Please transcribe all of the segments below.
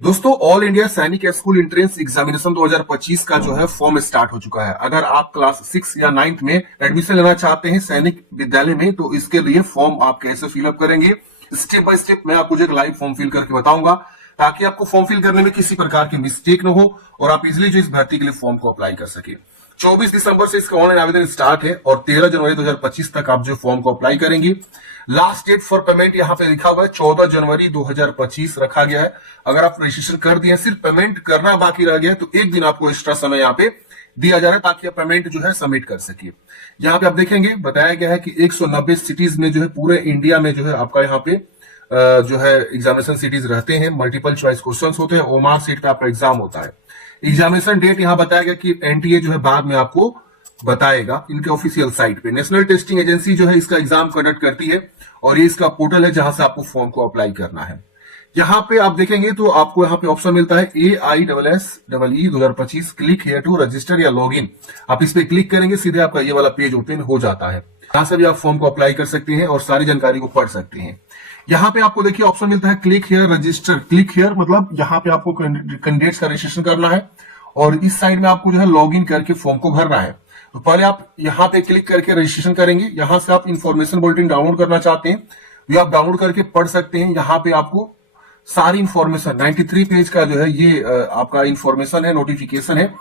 दोस्तों, all India सैनिक school entrance examination 2025 का जो है फॉर्म स्टार्ट हो चुका है। अगर आप क्लास 6 या 9th में एडमिशन लेना चाहते हैं सैनिक विद्यालय में, तो इसके लिए फॉर्म आप कैसे फिलअप करेंगे, स्टेप बाय स्टेप मैं आपको एक लाइव फॉर्म फिल करके बताऊंगा, ताकि आपको फॉर्म फिल करने में किसी प्रकार की मिस्टेक न हो और आप इजिली जो इस भर्ती के लिए फॉर्म को अप्लाई कर सके। 24 दिसंबर से इसका ऑनलाइन आवेदन स्टार्ट है और 13 जनवरी 2025 तक आप जो फॉर्म को अप्लाई करेंगे। लास्ट डेट फॉर पेमेंट यहाँ पे लिखा हुआ है 14 जनवरी 2025 रखा गया है। अगर आप रजिस्ट्रेशन कर दिए, सिर्फ पेमेंट करना बाकी रह गया है, तो एक दिन आपको एक्स्ट्रा समय यहाँ पे दिया जा रहा है ताकि आप पेमेंट जो है सबमिट कर सकिए। यहाँ पे आप देखेंगे बताया गया है कि 190 सिटीज में जो है पूरे इंडिया में जो है आपका यहाँ पे जो है एग्जामिनेशन सिटीज रहते हैं। मल्टीपल चॉइस क्वेश्चन होते हैं, ओमार सीट पे आपका एग्जाम होता है। एग्जामिनेशन डेट यहाँ बताया गया कि एनटीए जो है बाद में आपको बताएगा इनके ऑफिशियल साइट पे। नेशनल टेस्टिंग एजेंसी जो है इसका एग्जाम कंडक्ट करती है और ये इसका पोर्टल है जहां से आपको फॉर्म को अप्लाई करना है। यहाँ पे आप देखेंगे तो आपको यहाँ पे ऑप्शन मिलता है AISSEE 2025 click here to register या लॉग इन। आप इस पे क्लिक करेंगे, सीधे आपका ये वाला पेज ओपन हो जाता है। यहां से भी आप फॉर्म को अप्लाई कर सकते हैं और सारी जानकारी को पढ़ सकते हैं। यहाँ पे आपको देखिए ऑप्शन मिलता है click here register. Click here मतलब यहाँ पे आपको कैंडिडेट्स का रजिस्ट्रेशन करना है और इस साइड में आपको जो है लॉग इन करके फॉर्म को भरना है। तो पहले आप यहाँ पे क्लिक करके रजिस्ट्रेशन करेंगे। यहां से आप इंफॉर्मेशन बुलेटिन डाउनलोड करना चाहते हैं, ये आप डाउनलोड करके पढ़ सकते हैं। यहाँ पे आपको सारी इंफॉर्मेशन 93 पेज का जो है ये आपका इंफॉर्मेशन है, नोटिफिकेशन है,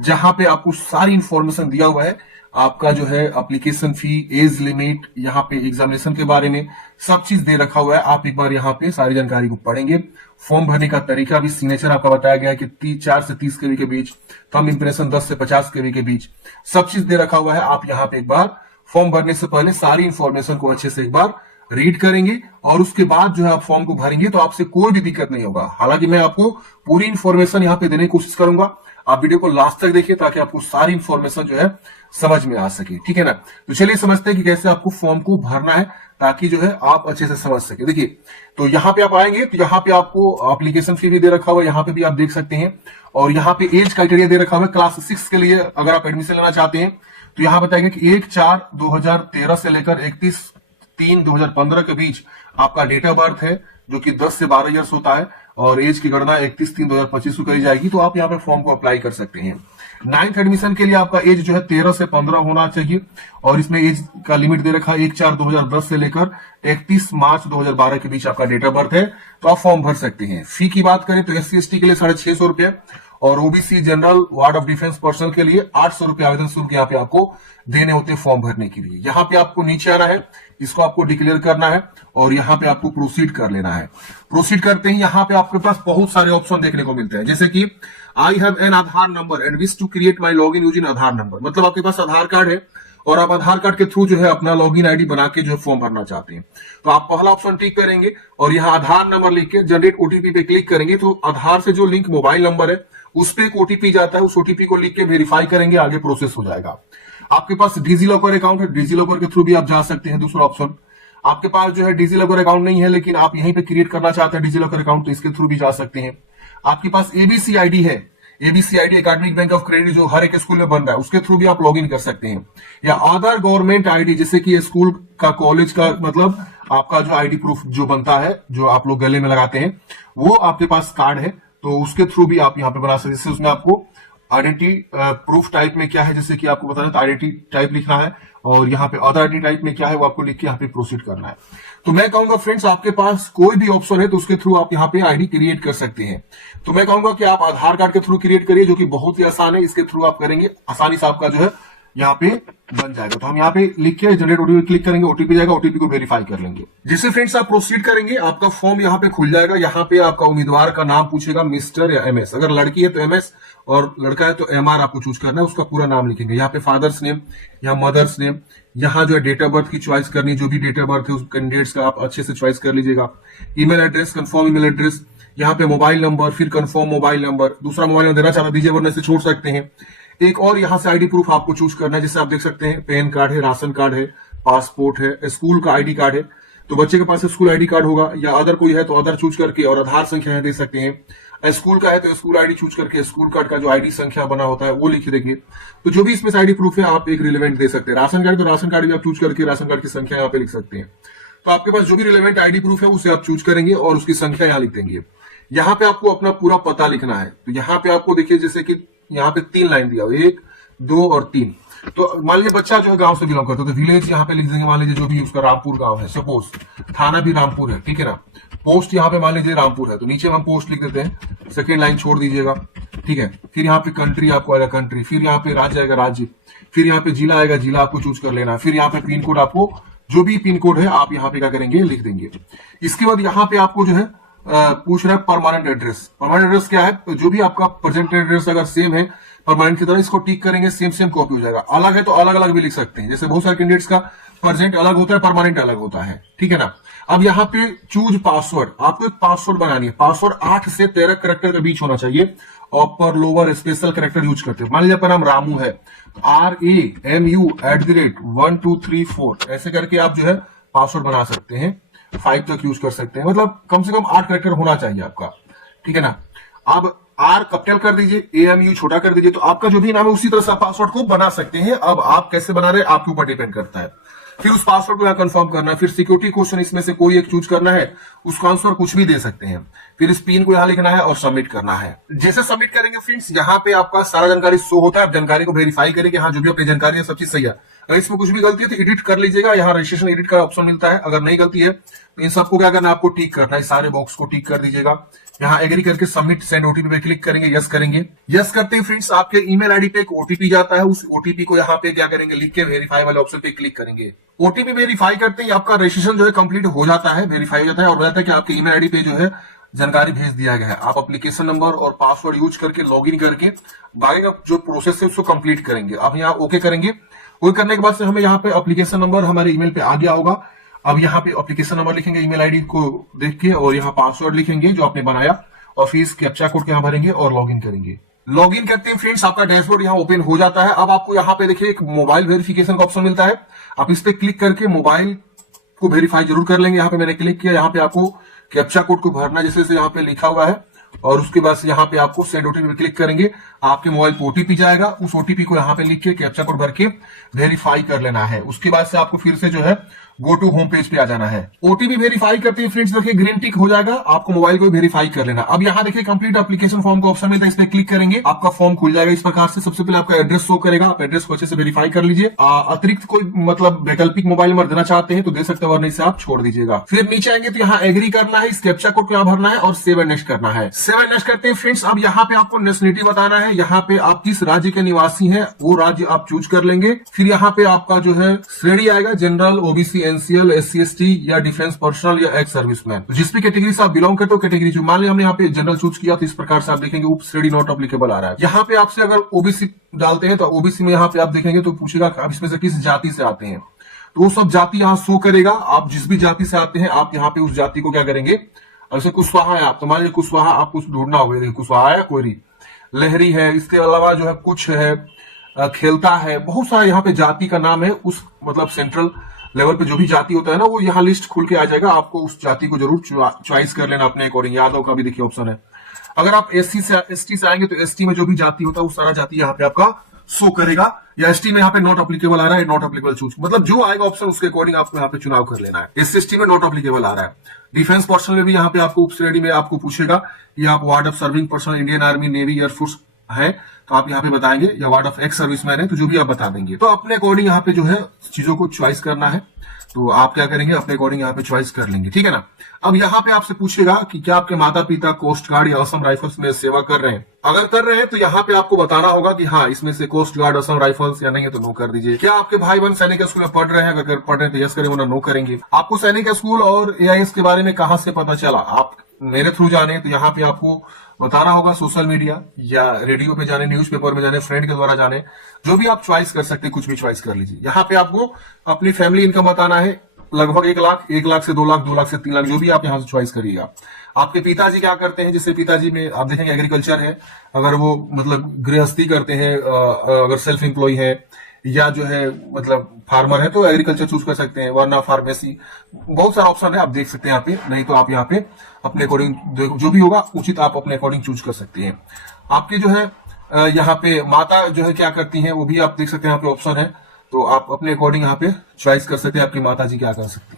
जहां पे आपको सारी इंफॉर्मेशन दिया हुआ है। आपका जो है एप्लीकेशन फी, एज लिमिट, यहाँ पे एग्जामिनेशन के बारे में सब चीज दे रखा हुआ है। आप एक बार यहाँ पे सारी जानकारी को पढ़ेंगे। फॉर्म भरने का तरीका भी, सिग्नेचर आपका बताया गया है कि 4 से 30 केबी के बीच, थंब इंप्रेशन 10 से 50 केबी के बीच, सब चीज दे रखा हुआ है। आप यहाँ पे एक बार फॉर्म भरने से पहले सारी इंफॉर्मेशन को अच्छे से एक बार रीड करेंगे और उसके बाद जो है आप फॉर्म को भरेंगे तो आपसे कोई भी दिक्कत नहीं होगा। हालांकि मैं आपको पूरी इंफॉर्मेशन यहाँ पे देने की कोशिश करूंगा। आप वीडियो को लास्ट तक देखिए ताकि आपको सारी इंफॉर्मेशन जो है समझ में आ सके, ठीक है ना। तो चलिए समझते हैं कि कैसे आपको फॉर्म को भरना है ताकि जो है आप अच्छे से समझ सके। देखिए, तो यहाँ पे आप आएंगे तो यहाँ पे आपको एप्लीकेशन फी भी दे रखा हुआ है, यहाँ पे भी आप देख सकते हैं। और यहाँ पे एज क्राइटेरिया दे रखा हुआ है क्लास 6 के लिए। अगर आप एडमिशन लेना चाहते हैं तो यहाँ बताएगा कि 1/4/2013 से लेकर 31/3/2015 के बीच आपका डेट ऑफ बर्थ है, जो कि 10 से 12 ईयर्स होता है और एज की गणना 31/3/2025 को करी जाएगी। तो आप यहाँ पे फॉर्म को अप्लाई कर सकते हैं। 9th एडमिशन के लिए आपका एज जो है 13 से 15 होना चाहिए और इसमें एज का लिमिट दे रखा है 1/4/2010 से लेकर 31 मार्च 2012 के बीच आपका डेट ऑफ बर्थ है, तो आप फॉर्म भर सकते हैं। फी की बात करें तो SC/ST के लिए 650 रुपए और OBC general ward of defence personnel के लिए 800 रुपए आवेदन शुल्क यहाँ पे आपको देने होते हैं फॉर्म भरने के लिए। यहाँ पे आपको नीचे आना है, इसको आपको डिक्लेयर करना है और यहाँ पे आपको प्रोसीड कर लेना है। प्रोसीड करते ही यहाँ पे आपके पास बहुत सारे ऑप्शन देखने को मिलते हैं, जैसे कि I have an Aadhaar number and wish to create my log in using Aadhaar number. मतलब आपके पास आधार कार्ड है और आप आधार कार्ड के थ्रू जो है अपना लॉगिन आईडी बना के जो फॉर्म भरना चाहते हैं। तो आप पहला ऑप्शन टिक करेंगे और यहाँ आधार नंबर लिख के जनरेट ओटीपी पे क्लिक करेंगे तो आधार से जो लिंक मोबाइल नंबर है उस पर एक ओटीपी जाता है। उस ओटीपी को लिख के वेरीफाई करेंगे, आगे प्रोसेस हो जाएगा। आपके पास डिजी लॉकर अकाउंट है, डिजी लॉकर के थ्रू भी आप जा सकते हैं। दूसरा ऑप्शन, आपके पास जो है डिजी लॉकर अकाउंट नहीं है लेकिन आप यहीं पे क्रिएट करना चाहते हैं डिजी लॉकर अकाउंट, तो इसके थ्रू भी जा सकते हैं। आपके पास एबीसी आईडी है, ABC ID academic bank of credit जो हर एक स्कूल में बन रहा है, उसके थ्रू भी आप लॉग इन कर सकते हैं। या अदर गवर्नमेंट आईडी, जैसे कि स्कूल का, कॉलेज का, मतलब आपका जो आईडी प्रूफ जो बनता है, जो आप लोग गले में लगाते हैं, वो आपके पास कार्ड है तो उसके थ्रू भी आप यहाँ पे बना सकते हैं। जैसे उसमें आपको आइडेंटिटी प्रूफ टाइप में क्या है, जैसे कि आपको बताना तो आइडेंटिटी टाइप लिखना है और यहाँ पे अदर आइडेंटिटी टाइप में क्या है वो आपको लिख के यहाँ पे प्रोसीड करना है। तो मैं कहूंगा फ्रेंड्स, आपके पास कोई भी ऑप्शन है तो उसके थ्रू आप यहाँ पे आईडी क्रिएट कर सकते हैं। तो मैं कहूंगा कि आप आधार कार्ड के थ्रू क्रिएट करिए, जो कि बहुत ही आसान है। इसके थ्रू आप करेंगे, आसानी से आपका जो है यहाँ पे बन जाएगा। तो हम यहाँ पे लिख के जनरेट ओटीपी क्लिक करेंगे, ओटीपी जाएगा, ओटीपी को वेरीफाई कर लेंगे। जिससे फ्रेंड्स आप प्रोसीड करेंगे, आपका फॉर्म यहाँ पे खुल जाएगा। यहाँ पे आपका उम्मीदवार का नाम पूछेगा, मिस्टर या MS। अगर लड़की है तो MS और लड़का है तो MR आपको चूज करना है, उसका पूरा नाम लिखेंगे। यहाँ पे फादर्स नेम या मदर्स नेम, यहाँ जो है डेट ऑफ बर्थ की चॉइस करनी, जो भी डेट ऑफ बर्थ है उस कैंडिडेट्स का आप अच्छे से चॉइस कर लीजिएगा। Email address, confirm email address, यहाँ पे मोबाइल नंबर, फिर कंफर्म मोबाइल नंबर। दूसरा मोबाइल नंबर देना चाहता दीजिए वरना से छोड़ सकते हैं। एक और यहाँ से आईडी प्रूफ आपको चूज करना है, जैसे आप देख सकते हैं पैन कार्ड है, राशन कार्ड है, पासपोर्ट है, स्कूल का आईडी कार्ड है। तो बच्चे के पास स्कूल आईडी कार्ड होगा या अदर कोई है तो अदर चूज करके और आधार संख्या दे सकते हैं। स्कूल का है तो स्कूल आईडी चूज करके स्कूल कार्ड का जो आईडी संख्या बना होता है वो लिख देंगे। तो जो भी इसमें आईडी प्रूफ है आप एक रिलेवेंट दे सकते हैं। राशन कार्ड तो राशन कार्ड भी आप चूज करके राशन कार्ड की संख्या यहाँ पे लिख सकते हैं। तो आपके पास जो भी रिलेवेंट आईडी प्रूफ है उसे आप चूज करेंगे और उसकी संख्या यहाँ लिख देंगे। यहाँ पे आपको अपना पूरा पता लिखना है। तो यहाँ पे आपको देखिए जैसे कि यहाँ पे 3 लाइन दिया हुआ, 1 2 और 3। तो मान लीजिए बच्चा जो है गांव से बिलोंग करता है तो विलेज यहाँ पे लिख देंगे, मान लीजिए जो भी उसका रामपुर गांव है, सपोज थाना भी रामपुर है, ठीक है ना। पोस्ट यहाँ पे मान लीजिए रामपुर है तो नीचे हम पोस्ट लिख देते हैं, सेकेंड लाइन छोड़ दीजिएगा, ठीक है। फिर यहाँ पे कंट्री आपको आएगा कंट्री, फिर यहाँ पे राज्य आएगा राज्य, फिर यहाँ पे जिला आएगा जिला, आपको चूज कर लेना। फिर यहाँ पे पिन कोड, आपको जो भी पिन कोड है आप यहाँ पे क्या करेंगे लिख देंगे। इसके बाद यहाँ पे आपको जो है पूछ रहा है परमानेंट एड्रेस। परमानेंट एड्रेस क्या है, तो जो भी आपका प्रेजेंट एड्रेस अगर सेम है परमानेंट की तरह, इसको टिक करेंगे, सेम सेम कॉपी हो जाएगा। अलग है तो अलग अलग भी लिख सकते हैं, जैसे बहुत सारे कैंडिडेट्स का प्रेजेंट अलग होता है, परमानेंट अलग होता है, ठीक है ना। अब यहाँ पे चूज पासवर्ड, आपको एक पासवर्ड बनानी है। पासवर्ड 8 से 13 कैरेक्टर के बीच होना चाहिए। Upper lower special character use करते हैं। मान लीजिए आपका नाम रामू है, RAMU@123 ऐसे करके आप जो है पासवर्ड बना सकते हैं, 5 तक यूज कर सकते हैं, मतलब कम से कम 8 कैरेक्टर होना चाहिए आपका, ठीक है ना। अब R कैपिटल कर दीजिए, AMU छोटा कर दीजिए, तो आपका जो भी नाम है उसी तरह से पासवर्ड को बना सकते हैं। अब आप कैसे बना रहे हैं आपके ऊपर डिपेंड करता है। फिर उस पासवर्ड को यहाँ कंफर्म करना है, फिर सिक्योरिटी क्वेश्चन इसमें से कोई एक चूज करना है, उसका आंसर कुछ भी दे सकते हैं। फिर इस पिन को यहाँ लिखना है और सबमिट करना है। जैसे सबमिट करेंगे फ्रेंड्स, यहाँ पे आपका सारा जानकारी शो होता है। आप जानकारी को वेरीफाई करेंगे, हाँ जो भी अपनी जानकारी है सब चीज सही है। अगर इसमें कुछ भी गलती है तो एडिट कर लीजिएगा, यहाँ रजिस्ट्रेशन एडिट का ऑप्शन मिलता है। अगर नहीं गलती है तो इन सबको क्या करना है, आपको टिक करना है, सारे बॉक्स को टिक कर दीजिएगा। यहाँ एग्री करके सबमिट सेंड ओटीपी पे क्लिक करेंगे, यस करेंगे। यस करते हैं फ्रेंड्स, आपके ईमेल आईडी पे एक ओटीपी जाता है, उस ओटीपी को यहाँ पे क्या करेंगे लिख के वेरीफाई वाले ऑप्शन पे क्लिक करेंगे। ओटीपी वेरीफाई करते ही आपका रजिस्ट्रेशन जो है कंप्लीट हो जाता है, वेरीफाई हो जाता है और बताता है कि आपके ईमेल आईडी पे जो है जानकारी भेज दिया गया है। आप एप्लीकेशन नंबर और पासवर्ड यूज करके लॉगिन करके बाकी का जो प्रोसेस है उसको कंप्लीट करेंगे। अब यहाँ ओके करेंगे। ओके करने के बाद से हमें यहाँ पे एप्लीकेशन नंबर हमारे ईमेल पे आ गया होगा। अब यहाँ पे एप्लीकेशन नंबर लिखेंगे ईमेल आईडी को देख के, और यहाँ पासवर्ड लिखेंगे जो आपने बनाया, और फिर कैप्चा कोड यहाँ भरेंगे और लॉगिन करेंगे। लॉगिन करते हैं फ्रेंड्स, आपका डैशबोर्ड यहाँ ओपन हो जाता है। अब आपको यहाँ पे देखिए एक मोबाइल वेरिफिकेशन का ऑप्शन मिलता है, आप इस पे क्लिक करके मोबाइल को वेरीफाई जरूर कर लेंगे। यहाँ पे मैंने क्लिक किया, यहाँ पे आपको कैप्चा कोड को भरना जैसे यहाँ पे लिखा हुआ है, और उसके बाद से यहाँ पे आपको सेंड ओटीपी पे क्लिक करेंगे, आपके मोबाइल पे ओटीपी जाएगा, उस ओटीपी को यहाँ पे लिख के कैप्चा कोड भर के वेरीफाई कर लेना है। उसके बाद से आपको फिर से जो है गो टू होम पेज पे आ जाना है। ओटीपी वेरीफाई करते हैं फ्रेंड्स, देखिए ग्रीन टिक हो जाएगा, आपको मोबाइल को वेरीफाई कर लेना। अब यहाँ देखिए कंप्लीट एप्लीकेशन फॉर्म का ऑप्शन मिलता है, इस पे क्लिक करेंगे, आपका फॉर्म खुल जाएगा इस प्रकार से। सबसे पहले आपका एड्रेस शो करेगा, आप एड्रेस को अच्छे से वेरीफाई कर लीजिए। अतिरिक्त कोई मतलब वैकल्पिक मोबाइल नंबर देना चाहते हैं तो दे सकते हैं, वरना इसे आप छोड़ दीजिएगा। फिर नीचे आएंगे तो यहाँ एग्री करना है, इस कैप्चा कोड को यहाँ भरना है और सेव एंड नेक्स्ट करना है। सेव एंड नेक्स्ट करते हैं फ्रेंड्स। अब यहाँ पे आपको नेशनलिटी बताना है, यहाँ पे आप किस राज्य के निवासी हैं वो राज्य आप चूज कर लेंगे। फिर यहाँ पे आपका जो है श्रेणी आएगा, general, OBC, NCL, SC ST या डिफेंस पर्सनल या एक्स सर्विसमैन। तो जिस भी कैटेगरी से आप बिलोंग करते हो कैटेगरी जो, मान लिया हमने यहाँ पे जनरल चूज किया तो इस प्रकार से आप देखेंगे उप श्रेणी नॉट अप्लीकेबल आ रहा है। यहाँ पे आपसे अगर ओबीसी डालते हैं तो ओबीसी में यहाँ पे आप देखेंगे तो पूछेगा आप इसमें से किस जाति से आते हैं, तो वो सब जाति यहाँ शो करेगा। आप जिस भी जाति से आते हैं आप यहाँ पे उस जाति को क्या करेंगे, जैसे कुशवाहा है आप तो मान लीजिए कुशवाहा आप कुछ ढूंढना होगा, कुशवाहा है, कोयरी, लहरी है, इसके अलावा जो है कुछ है, खेलता है, बहुत सारा यहाँ पे जाति का नाम है। उस मतलब सेंट्रल लेवल पे जो भी जाति होता है ना वो यहाँ लिस्ट खुल के आ जाएगा, आपको उस जाति को जरूर चॉइस कर लेना अपने अकॉर्डिंग। यादव का भी देखिए ऑप्शन है। अगर आप SC से ST से आएंगे तो ST में जो भी जाति होता है वो सारा जाति यहाँ पे आपका शो करेगा, या ST में यहाँ पे नॉट अप्लीकेबल आ रहा है, नॉट अप्लीकेबल चूज, मतलब जो आएगा ऑप्शन उसके अकॉर्डिंग आपको यहाँ पे चुनाव कर लेना है। SC ST में नॉट अप्लीकेबल आ रहा है। डिफेंस पर्सनल में भी यहाँ पे आपको उप श्रेणी में आपको पूछेगा कि आप ward of serving personal Indian army, navy, air force है तो आप यहाँ पे बताएंगे, या वार्ड ऑफ एक्स सर्विसमैन है तो जो भी आप बता देंगे। तो अपने अकॉर्डिंग यहाँ पे जो है चीजों को चॉइस करना है, तो आप क्या करेंगे अपने अकॉर्डिंग यहाँ पे चॉइस कर लेंगे, ठीक है ना। अब यहाँ पे आपसे पूछेगा कि क्या आपके माता पिता कोस्ट गार्ड या असम राइफल्स में सेवा कर रहे हैं। अगर कर रहे हैं तो यहाँ पे आपको बताना होगा कि हाँ इसमें से कोस्ट गार्ड, असम राइफल्स या नहीं है तो नो कर दीजिए। क्या आपके भाई बहन सैनिक स्कूल में पढ़ रहे हैं, अगर पढ़ रहे हैं तो यस करेंगे, वरना नो करेंगे। आपको सैनिक स्कूल और AIS के बारे में कहाँ से पता चला, आप मेरे थ्रू जाने तो यहाँ पे आपको बताना होगा, सोशल मीडिया या रेडियो पे जाने, न्यूज़पेपर में जाने, फ्रेंड के द्वारा जाने, जो भी आप चॉइस कर सकते हैं, कुछ भी चॉइस कर लीजिए। यहाँ पे आपको अपनी फैमिली इनकम बताना है, लगभग 1 लाख, 1 लाख से 2 लाख, 2 लाख से 3 लाख, जो भी आप यहाँ से चॉइस करिएगा। आपके पिताजी क्या करते हैं, जैसे पिताजी में आप देखेंगे एग्रीकल्चर है, अगर वो मतलब गृहस्थी करते हैं, अगर सेल्फ एम्प्लॉय है या जो है मतलब फार्मर है तो एग्रीकल्चर चूज कर सकते हैं, वरना फार्मेसी, बहुत सारा ऑप्शन है आप देख सकते हैं यहाँ पे। नहीं तो आप यहाँ पे अपने अकॉर्डिंग जो भी होगा उचित आप अपने अकॉर्डिंग चूज कर सकते हैं। आपके जो है यहाँ पे माता जो है क्या करती हैं वो भी आप देख सकते हैं, यहाँ पे ऑप्शन है, तो आप अपने अकॉर्डिंग यहाँ पे चॉइस कर सकते हैं आपकी माता जी क्या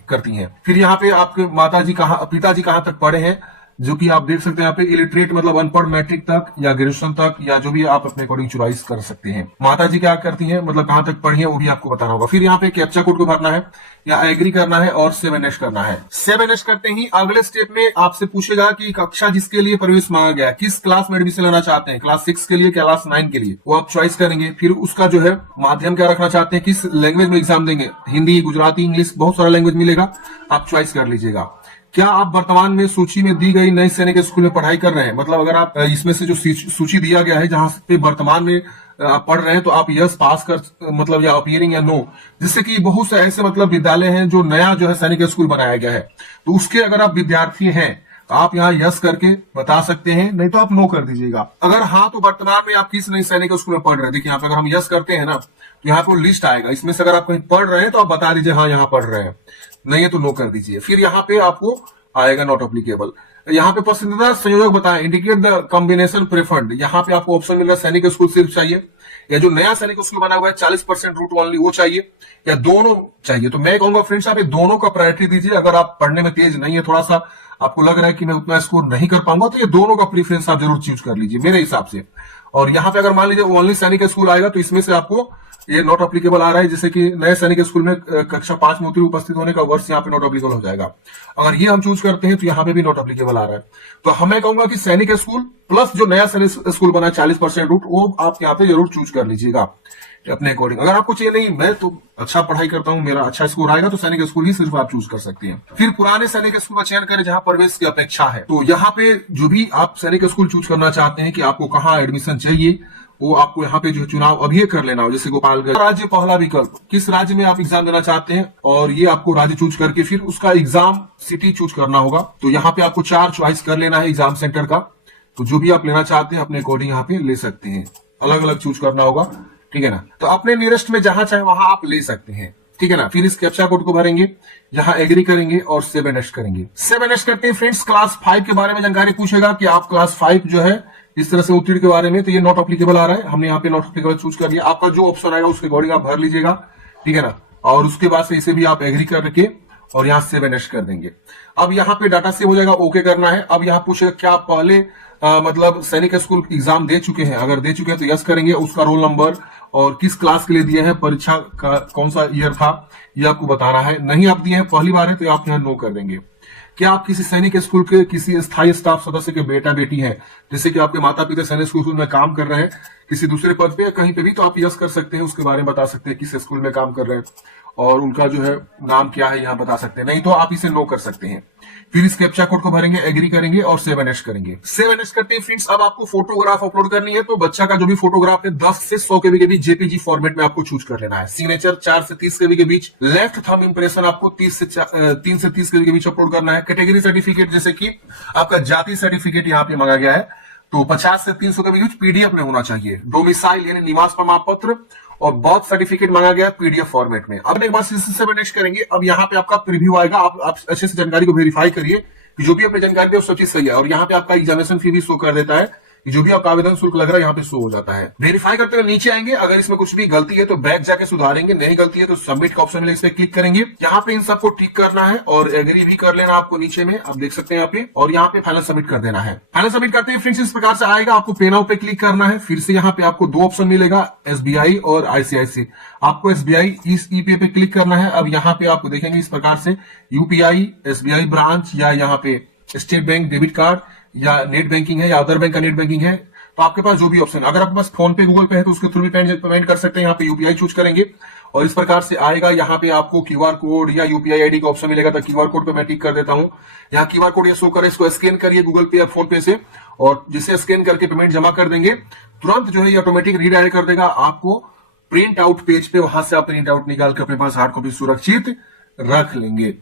करती हैं। फिर यहाँ पे आपके माता जी पिताजी कहाँ तक पढ़े हैं, जो कि आप देख सकते हैं यहाँ पे इलिटरेट मतलब अनपढ़, मैट्रिक तक या ग्रेजुएशन तक या जो भी आप अपने अकॉर्डिंग चॉइस कर सकते हैं। माता जी क्या करती हैं, मतलब कहां तक पढ़ी है वो भी आपको बताना होगा। फिर यहाँ पे कैप्चा कोड को भरना है या एग्री करना है और 7H करना है। 7H करते ही अगले स्टेप में आपसे पूछेगा कि कक्षा जिसके लिए प्रवेश मांगा गया किस क्लास में एडमिशन लेना चाहते हैं, क्लास 6 के लिए, क्लास 9 के लिए, वो आप चॉइस करेंगे। फिर उसका जो है माध्यम क्या रखना चाहते हैं, किस लैंग्वेज में एग्जाम देंगे, हिंदी, गुजराती, इंग्लिश, बहुत सारा लैंग्वेज मिलेगा, आप चॉइस कर लीजिएगा। क्या आप वर्तमान में सूची में दी गई नई सैनिक स्कूल में पढ़ाई कर रहे हैं, मतलब अगर आप इसमें से जो सूची दिया गया है जहां पे वर्तमान में आप पढ़ रहे हैं तो आप यस पास कर मतलब या अपीयरिंग या नो, जिससे कि बहुत से ऐसे मतलब विद्यालय हैं जो नया जो है सैनिक स्कूल बनाया गया है, तो उसके अगर आप विद्यार्थी हैं तो आप यहाँ यस करके बता सकते हैं, नहीं तो आप नो कर दीजिएगा। अगर हाँ तो वर्तमान में आप किस नई सैनिक स्कूल में पढ़ रहे हैं, देखिए यहाँ पे अगर हम यस करते हैं ना तो यहाँ पे लिस्ट आएगा, इसमें से अगर आप कहीं पढ़ रहे हैं तो आप बता दीजिए हाँ यहाँ पढ़ रहे हैं, नहीं है तो नो कर दीजिए। फिर यहाँ पे आपको आएगा नॉट अप्लीकेबल। यहाँ पे पसंदीदा संयोजक बताएं, इंडिकेट द कॉम्बिनेशन प्रेफर्ड, यहाँ पे आपको ऑप्शन मिल रहा है सैनिक स्कूल सिर्फ चाहिए या जो नया सैनिक स्कूल बना हुआ है 40% रूट ओनली वो चाहिए या दोनों चाहिए। तो मैं कहूंगा फ्रेंड्स आप ये दोनों का प्रायोरिटी दीजिए। अगर आप पढ़ने में तेज नहीं है, थोड़ा सा आपको लग रहा है कि मैं उतना स्कोर नहीं कर पाऊंगा, तो ये दोनों का प्रीफरेंस आप जरूर चूज कर लीजिए मेरे हिसाब से। और यहाँ पे अगर मान लीजिए ओनली सैनिक स्कूल आएगा तो इसमें से आपको ये नॉट अप्लीकेबल आ रहा है, जैसे कि नए सैनिक स्कूल में कक्षा 5 में उत्तीर्ण उपस्थित होने का वर्ष यहाँ पे नॉट अप्लीकेबल हो जाएगा। अगर ये हम चूज करते हैं तो यहाँ पे भी नॉट अप्लीकेबल आ रहा है। तो हमें कहूंगा कि सैनिक स्कूल प्लस जो नया सैनिक स्कूल बना 40% रूट, वो आप यहाँ पे जरूर चूज कर लीजिएगा अपने अकॉर्डिंग। अगर आपको चाहिए नहीं मैं तो अच्छा पढ़ाई करता हूँ, मेरा अच्छा स्कोर आएगा, तो सैनिक स्कूल ही सिर्फ आप चूज कर सकते हैं। फिर पुराने सैनिक स्कूल का चयन करें जहां प्रवेश की अपेक्षा है। तो यहाँ पे जो भी आप सैनिक स्कूल चूज करना चाहते हैं कि आपको कहाँ एडमिशन चाहिए, वो आपको यहाँ पे जो चुनाव अभी कर लेना हो। जैसे गोपालगंज राज्य पहला विकल्प, किस राज्य में आप एग्जाम देना चाहते हैं, और ये आपको राज्य चूज करके फिर उसका एग्जाम सिटी चूज करना होगा। तो यहाँ पे आपको 4 चॉइस कर लेना है एग्जाम सेंटर का। तो जो भी आप लेना चाहते हैं अपने अकॉर्डिंग यहाँ पे ले सकते हैं, अलग अलग चूज करना होगा, ठीक है ना। तो अपने नियरेस्ट में जहां चाहे वहां आप ले सकते हैं, ठीक है ना। फिर इस कैप्चा कोड को भरेंगे, यहाँ एग्री करेंगे और 7H करेंगे। 7H करते हैं फ्रेंड्स क्लास 5 के बारे में जानकारी पूछेगा कि आप क्लास 5 जो है इस तरह से उत्तीर्ण के बारे में, तो ये नॉट अप्लीकेबल आ रहा है, हमने यहाँ पे नॉट अप्लीकेबल चूज कर लिया। आपका जो ऑप्शन आएगा उसके अकॉर्डिंग आप भर लीजिएगा, ठीक है ना। और उसके बाद से इसे भी आप एग्री करके और यहाँ 7H कर देंगे। अब यहाँ पे डाटा सेव हो जाएगा, ओके करना है। अब यहाँ पूछेगा क्या आप पहले मतलब सैनिक स्कूल एग्जाम दे चुके हैं, अगर दे चुके हैं तो यस करेंगे, उसका रोल नंबर और किस क्लास के लिए दिए हैं, परीक्षा का कौन सा ईयर था ये आपको बताना है। नहीं आप दिए हैं, पहली बार है, तो आप यहाँ नो कर देंगे। क्या आप किसी सैनिक स्कूल के किसी स्थायी स्टाफ सदस्य के बेटा बेटी हैं, जैसे कि आपके माता पिता सैनिक स्कूल में काम कर रहे हैं किसी दूसरे पद पे या कहीं पे भी, तो आप यस कर सकते हैं, उसके बारे में बता सकते हैं किस स्कूल में काम कर रहे हैं और उनका जो है नाम क्या है यहाँ बता सकते हैं, नहीं तो आप इसे नो कर सकते हैं। फिर इस कैप्चा कोड को भरेंगे, एग्री करेंगे और 7H करेंगे। 7H करते हैं फ्रेंड्स। अब आपको फोटोग्राफ अपलोड करनी है, तो बच्चा का जो भी फोटोग्राफ है 10 से 100 KB के बीच जेपीजी फॉर्मेट में आपको चूज कर लेना है। सिग्नेचर 4 से 30 KB के बीच, लेफ्ट थंब इंप्रेशन आपको 3 से 30 KB के बीच अपलोड करना है। कैटेगरी सर्टिफिकेट जैसे कि आपका जाति सर्टिफिकेट यहाँ पे मांगा गया है, तो 50 से 300 के बीच पीडीएफ में होना चाहिए। डोमिसाइल यानी निवास प्रमाण पत्र और बर्थ सर्टिफिकेट मांगा गया पीडीएफ फॉर्मेट में। अब एक बार 7H करेंगे। अब यहाँ पे आपका प्रीव्यू आएगा, आप अच्छे से जानकारी को वेरीफाई करिए कि जो भी आपने जानकारी दी वो सब चीज सही है। और यहाँ पे आपका एग्जामिनेशन फी भी शो कर देता है कि जो भी आपका आवेदन शुल्क लग रहा है यहाँ पे शो हो जाता है। वेरीफाई करते हुए नीचे आएंगे, अगर इसमें कुछ भी गलती है तो बैक जाके सुधारेंगे, नहीं गलती है तो सबमिट का ऑप्शन मिलेगा, इस पे क्लिक करेंगे। यहाँ पे इन सबको टिक करना है और एग्री भी कर लेना आपको नीचे में, आप देख सकते हैं यहाँ पे, और यहाँ पे फाइनल सबमिट कर देना है। फाइनल सबमिट करते हैं फ्रेंड्स इस प्रकार से आएगा, आपको पे नाउ पे क्लिक करना है। फिर से यहाँ पे आपको 2 ऑप्शन मिलेगा, SBI और ICICI। आपको SBI इस ई-पे पे क्लिक करना है। अब यहाँ पे आपको देखेंगे इस प्रकार से UPI, SBI ब्रांच या यहाँ पे स्टेट बैंक डेबिट कार्ड या नेट बैंकिंग है या अदर बैंक का नेट बैंकिंग है, तो आपके पास जो भी ऑप्शन, अगर आपके पास फोन पे गूगल पे है तो उसके थ्रू भी पेमेंट कर सकते हैं। यहाँ पे UPI चूज करेंगे और इस प्रकार से आएगा। यहाँ पे आपको QR कोड या UPI ID का ऑप्शन मिलेगा, तो QR कोड पे मैं टिक कर देता हूँ। यहाँ QR कोड ये शो करे, इसको स्कैन करिए गूगल पे या फोन पे से, और जिसे स्कैन करके पेमेंट जमा कर देंगे तुरंत जो है ये ऑटोमेटिक रीडायरेक्ट कर देगा आपको प्रिंट आउट पेज पे, वहां से आप प्रिंट आउट निकाल के अपने पास हार्ड कॉपी सुरक्षित रख लेंगे।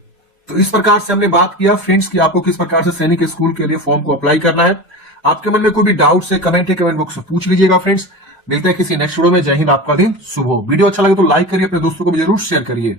तो इस प्रकार से हमने बात किया फ्रेंड्स कि आपको किस प्रकार से सैनिक स्कूल के लिए फॉर्म को अप्लाई करना है। आपके मन में कोई भी डाउट है कमेंट बॉक्स में पूछ लीजिएगा फ्रेंड्स। मिलते हैं किसी नेक्स्ट वीडियो में। जय हिंद, आपका दिन शुभ हो। वीडियो अच्छा लगे तो लाइक करिए, अपने दोस्तों को भी जरूर शेयर करिए।